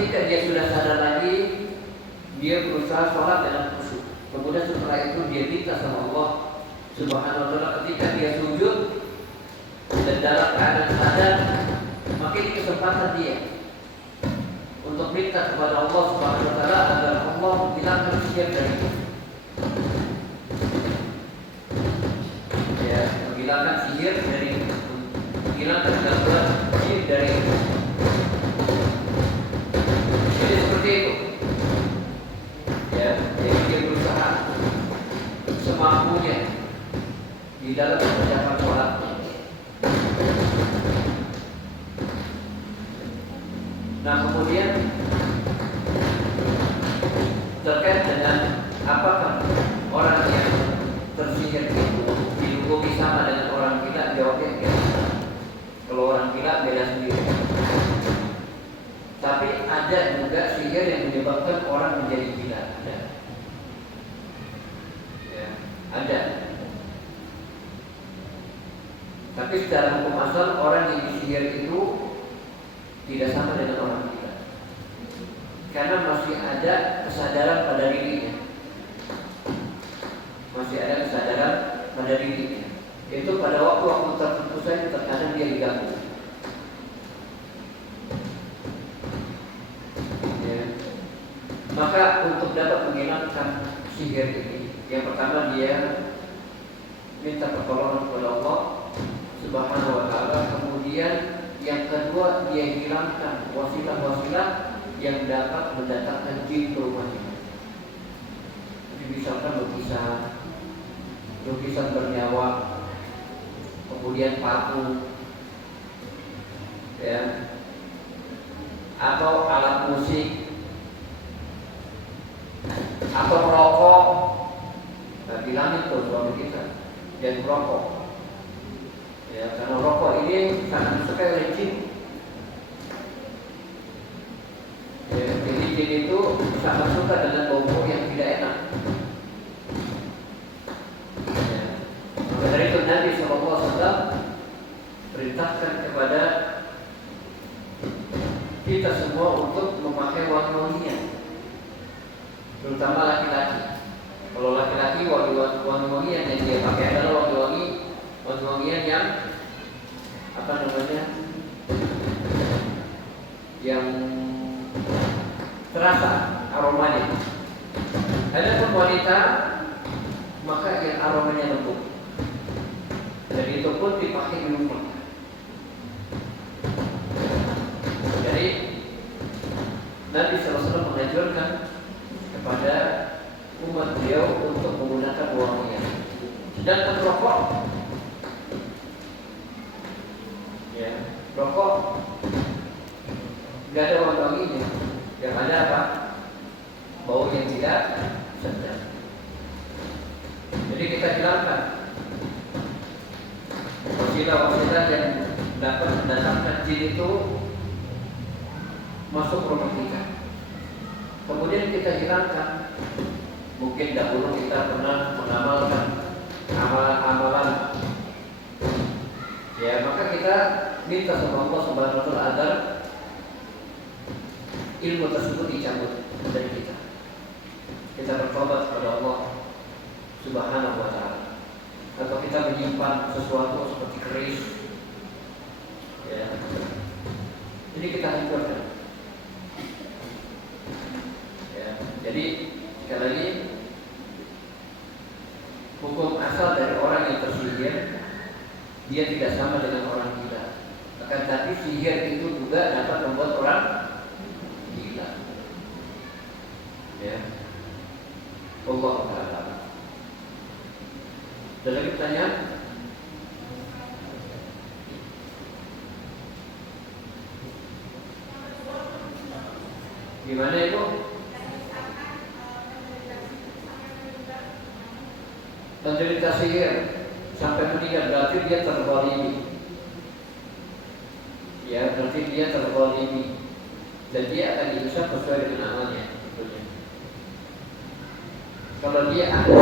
ketika dia sudah sadar lagi, dia berusaha sholat dengan khusyuk. Kemudian setelah itu dia minta sama Allah Subhanahu wa taala ketika dia sujud dan dalam keadaan sadar, maka ini kesempatan dia untuk minta kepada Allah Subhanahu wa taala agar Allah menghilangkan sihir dari dia. Ya, menghilangkan sihir dari, menghilangkan gangguan sihir dari. Jadi seperti itu. Ya, jadi dia berusaha semampunya di dalam mengerjakan sholat. Nah, kemudian terkait dengan apakah orang yang tersihir itu dihukumi sama dengan orang gila, jawabnya ya. Kalau orang gila beda sendiri. Tapi ada juga sihir yang menyebabkan orang menjadi gila. Ada. Ya, ada. Tapi secara hukum asal orang yang disihir itu tidak sama dengan orang gila, karena masih ada kesadaran pada dirinya, masih ada kesadaran pada dirinya. Itu pada waktu-waktu tertentu saja terkadang dia diganggu. Ya. Maka untuk dapat menghilangkan sihir ini, yang pertama dia minta pertolongan kepada Allah Subhanahu wa taala. Kemudian yang kedua, dia hilangkan wasilah-wasilah yang dapat mendatangkan jin ke rumahnya. Jadi misalkan lukisan bernyawa, kemudian paku, ya, atau alat musik, atau merokok. Nah, bilangin tuh suami kita, jangan merokok. Ya, karena rokok ini sangat disukai oleh jin. Ya, jadi jin itu sangat suka dengan bau yang tidak enak. Ya. Maka dari itu Nabi SAW perintahkan kepada kita semua untuk memakai wangi-wangian, terutama laki-laki. Kalau laki-laki, wangi-wangian yang dia pakai adalah wangi-wangian yang yang terasa aromanya. Adapun wanita, maka yang aromanya lembut. Jadi itu pun dipakai di rumah. Jadi Nabi SAW menganjurkan kepada umat beliau untuk menggunakan wangian. Sedangkan rokok, ya, rokok nggak ada wangi-wanginya. Yang ada apa? Bau yang tidak sedap. Jadi kita hilangkan wasilah-wasilah yang dapat mendatangkan jin itu masuk rumah kita. Kemudian kita hilangkan. Mungkin dahulu kita pernah mengamalkan amalan-amalan. Ya, maka kita minta sama Allah Subhanahu wa taala agar ilmu tersebut dicabut dari kita. Kita bertobat kepada Allah Subhanahu wa taala. Atau kita menyimpan sesuatu seperti keris, ya. Jadi kita hancurkan. Ya, jadi sekali lagi, hukum asal dari orang yang tersihir, dia tidak sama dengan orang gila. Akan tapi sihir itu juga dapat membuat orang gila. Ya. Allah Ta'ala. Ada lagi pertanyaan? Gimana itu? Menderita sihir sampai meninggal berarti dia terzalimi. Ya, berarti dia terzalimi dan dia akan dihisab sesuai dengan amalnya. Kalau dia ada